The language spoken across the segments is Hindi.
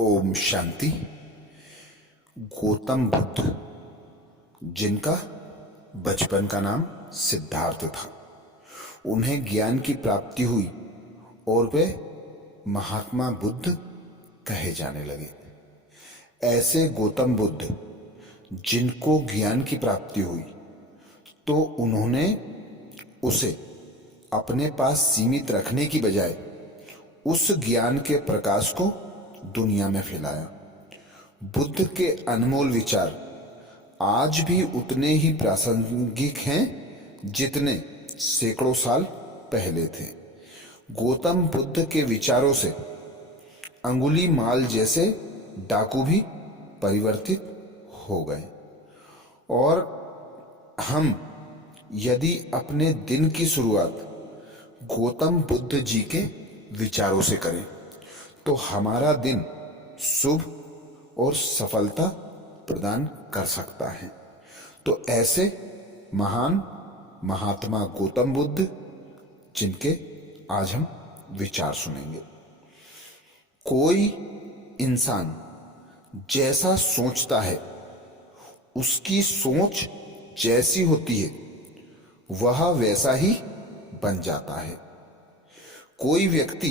ओम शांति। गौतम बुद्ध, जिनका बचपन का नाम सिद्धार्थ था, उन्हें ज्ञान की प्राप्ति हुई और वे महात्मा बुद्ध कहे जाने लगे। ऐसे गौतम बुद्ध जिनको ज्ञान की प्राप्ति हुई तो उन्होंने उसे अपने पास सीमित रखने की बजाय उस ज्ञान के प्रकाश को दुनिया में फैलाया। बुद्ध के अनमोल विचार आज भी उतने ही प्रासंगिक हैं जितने सैकड़ों साल पहले थे। गौतम बुद्ध के विचारों से अंगुली माल जैसे डाकू भी परिवर्तित हो गए। और हम यदि अपने दिन की शुरुआत गौतम बुद्ध जी के विचारों से करें तो हमारा दिन शुभ और सफलता प्रदान कर सकता है। तो ऐसे महान महात्मा गौतम बुद्ध जिनके आज हम विचार सुनेंगे। कोई इंसान जैसा सोचता है, उसकी सोच जैसी होती है वह वैसा ही बन जाता है। कोई व्यक्ति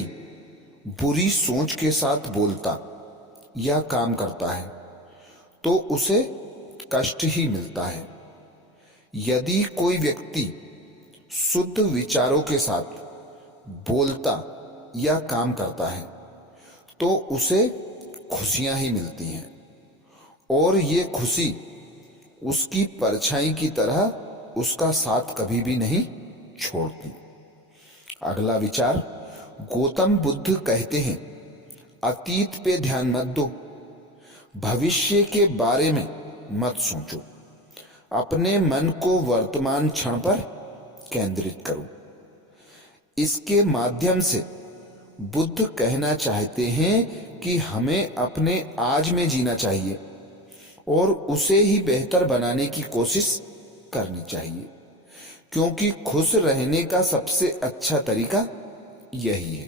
बुरी सोच के साथ बोलता या काम करता है तो उसे कष्ट ही मिलता है। यदि कोई व्यक्ति शुद्ध विचारों के साथ बोलता या काम करता है तो उसे खुशियां ही मिलती हैं और ये खुशी उसकी परछाई की तरह उसका साथ कभी भी नहीं छोड़ती। अगला विचार, गौतम बुद्ध कहते हैं, अतीत पे ध्यान मत दो, भविष्य के बारे में मत सोचो, अपने मन को वर्तमान क्षण पर केंद्रित करो। इसके माध्यम से बुद्ध कहना चाहते हैं कि हमें अपने आज में जीना चाहिए और उसे ही बेहतर बनाने की कोशिश करनी चाहिए, क्योंकि खुश रहने का सबसे अच्छा तरीका यही है।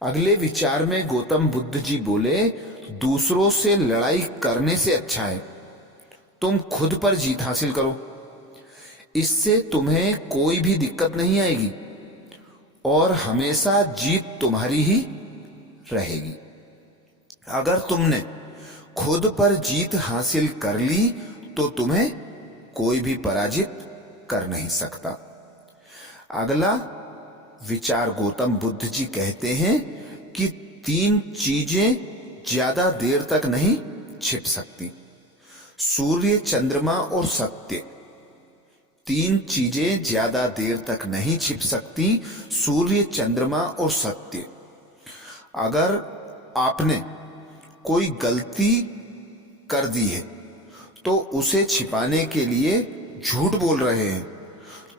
अगले विचार में गौतम बुद्ध जी बोले, दूसरों से लड़ाई करने से अच्छा है तुम खुद पर जीत हासिल करो। इससे तुम्हें कोई भी दिक्कत नहीं आएगी और हमेशा जीत तुम्हारी ही रहेगी। अगर तुमने खुद पर जीत हासिल कर ली तो तुम्हें कोई भी पराजित कर नहीं सकता। अगला विचार, गौतम बुद्ध जी कहते हैं कि 3 चीजें ज्यादा देर तक नहीं छिप सकती, सूर्य, चंद्रमा और सत्य। 3 चीजें ज्यादा देर तक नहीं छिप सकती, सूर्य, चंद्रमा और सत्य। अगर आपने कोई गलती कर दी है तो उसे छिपाने के लिए झूठ बोल रहे हैं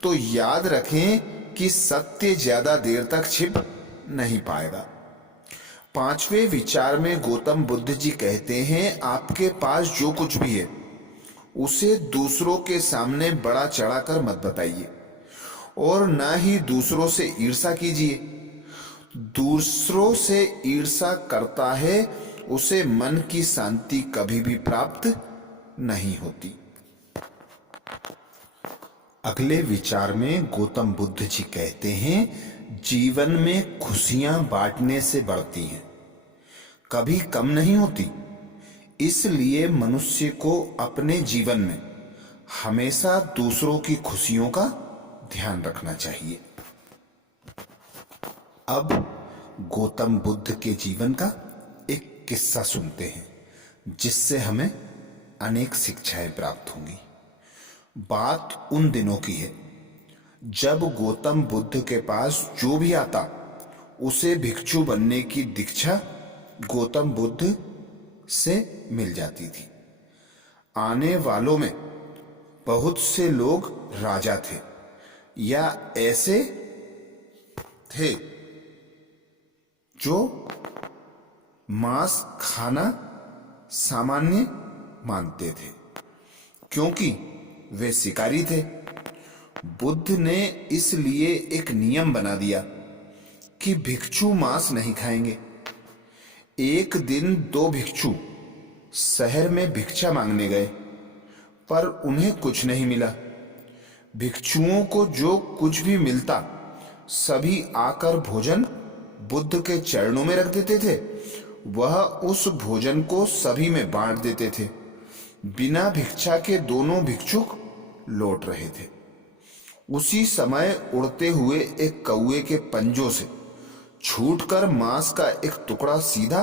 तो याद रखें कि सत्य ज्यादा देर तक छिप नहीं पाएगा। 5वें विचार में गौतम बुद्ध जी कहते हैं, आपके पास जो कुछ भी है उसे दूसरों के सामने बड़ा चढ़ाकर मत बताइए और ना ही दूसरों से ईर्ष्या कीजिए। दूसरों से ईर्ष्या करता है उसे मन की शांति कभी भी प्राप्त नहीं होती। अगले विचार में गौतम बुद्ध जी कहते हैं, जीवन में खुशियां बांटने से बढ़ती हैं, कभी कम नहीं होती। इसलिए मनुष्य को अपने जीवन में हमेशा दूसरों की खुशियों का ध्यान रखना चाहिए। अब गौतम बुद्ध के जीवन का एक किस्सा सुनते हैं जिससे हमें अनेक शिक्षाएं प्राप्त होंगी। बात उन दिनों की है जब गौतम बुद्ध के पास जो भी आता उसे भिक्षु बनने की दीक्षा गौतम बुद्ध से मिल जाती थी। आने वालों में बहुत से लोग राजा थे या ऐसे थे जो मांस खाना सामान्य मानते थे क्योंकि वे शिकारी थे। बुद्ध ने इसलिए एक नियम बना दिया कि भिक्षु मांस नहीं खाएंगे। एक दिन दो भिक्षु शहर में भिक्षा मांगने गए, पर उन्हें कुछ नहीं मिला। भिक्षुओं को जो कुछ भी मिलता सभी आकर भोजन बुद्ध के चरणों में रख देते थे। वह उस भोजन को सभी में बांट देते थे। बिना भिक्षा के दोनों भिक्षुक लौट रहे थे। उसी समय उड़ते हुए एक कौवे के पंजों से छूटकर मांस का एक टुकड़ा सीधा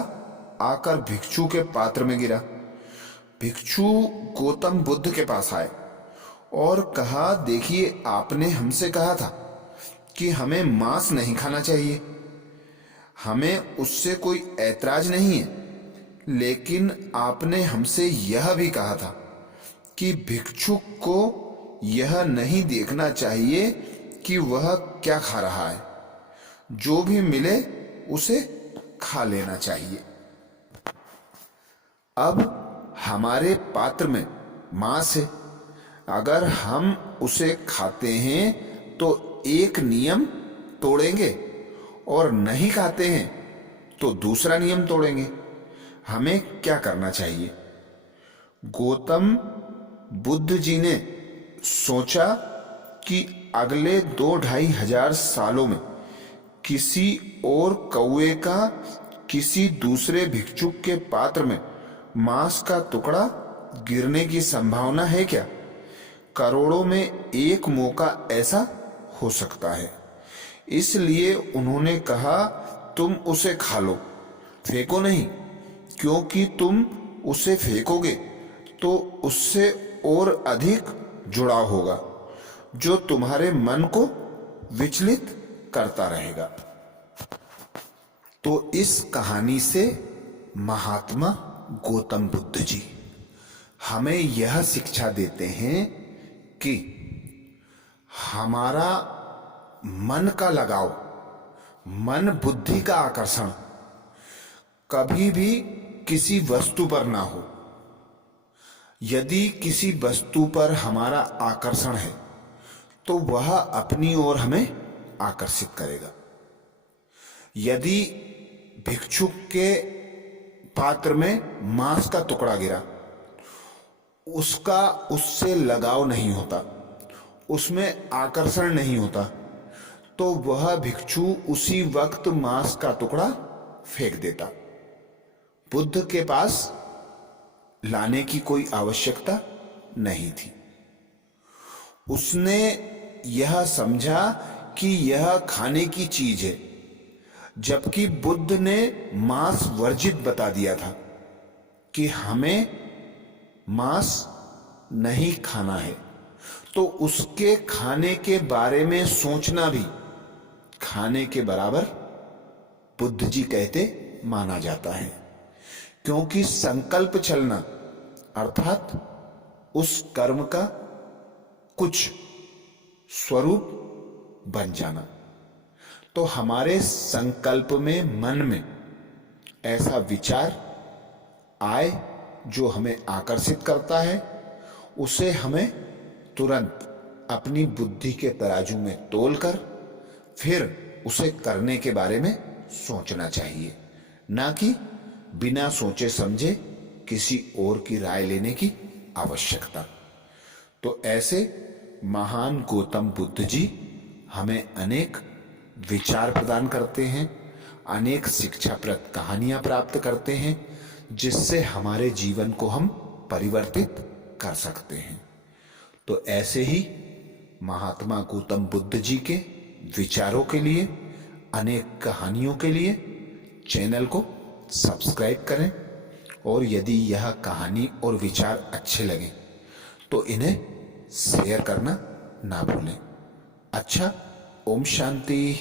आकर भिक्षु के पात्र में गिरा। भिक्षु गौतम बुद्ध के पास आए और कहा, देखिए, आपने हमसे कहा था कि हमें मांस नहीं खाना चाहिए। हमें उससे कोई ऐतराज नहीं है, लेकिन आपने हमसे यह भी कहा था कि भिक्षुक को यह नहीं देखना चाहिए कि वह क्या खा रहा है, जो भी मिले उसे खा लेना चाहिए। अब हमारे पात्र में मांस है, अगर हम उसे खाते हैं तो एक नियम तोड़ेंगे और नहीं खाते हैं तो दूसरा नियम तोड़ेंगे। हमें क्या करना चाहिए? गौतम बुद्ध जी ने सोचा कि अगले 2-2.5 सालों में किसी और कौवे का किसी दूसरे भिक्षुक के पात्र में मांस का टुकड़ा गिरने की संभावना है क्या? करोड़ों में एक मौका ऐसा हो सकता है। इसलिए उन्होंने कहा, तुम उसे खा लो, फेंको नहीं, क्योंकि तुम उसे फेंकोगे तो उससे और अधिक जुड़ाव होगा, जो तुम्हारे मन को विचलित करता रहेगा। तो इस कहानी से महात्मा गौतम बुद्ध जी हमें यह शिक्षा देते हैं कि हमारा मन का लगाव, मन बुद्धि का आकर्षण कभी भी किसी वस्तु पर ना हो। यदि किसी वस्तु पर हमारा आकर्षण है तो वह अपनी ओर हमें आकर्षित करेगा। यदि भिक्षुक के पात्र में मांस का टुकड़ा गिरा, उसका उससे लगाव नहीं होता, उसमें आकर्षण नहीं होता, तो वह भिक्षु उसी वक्त मांस का टुकड़ा फेंक देता। बुद्ध के पास लाने की कोई आवश्यकता नहीं थी। उसने यह समझा कि यह खाने की चीज है, जबकि बुद्ध ने मांस वर्जित बता दिया था कि हमें मांस नहीं खाना है। तो उसके खाने के बारे में सोचना भी खाने के बराबर बुद्ध जी कहते माना जाता है, क्योंकि संकल्प चलना अर्थात उस कर्म का कुछ स्वरूप बन जाना। तो हमारे संकल्प में, मन में ऐसा विचार आए जो हमें आकर्षित करता है, उसे हमें तुरंत अपनी बुद्धि के तराजू में तोलकर फिर उसे करने के बारे में सोचना चाहिए, ना कि बिना सोचे समझे किसी और की राय लेने की आवश्यकता। तो ऐसे महान गौतम बुद्ध जी हमें अनेक विचार प्रदान करते हैं, अनेक शिक्षाप्रद कहानियां प्राप्त करते हैं, जिससे हमारे जीवन को हम परिवर्तित कर सकते हैं। तो ऐसे ही महात्मा गौतम बुद्ध जी के विचारों के लिए, अनेक कहानियों के लिए चैनल को सब्सक्राइब करें, और यदि यह कहानी और विचार अच्छे लगे तो इन्हें शेयर करना ना भूलें। अच्छा, ओम शांति।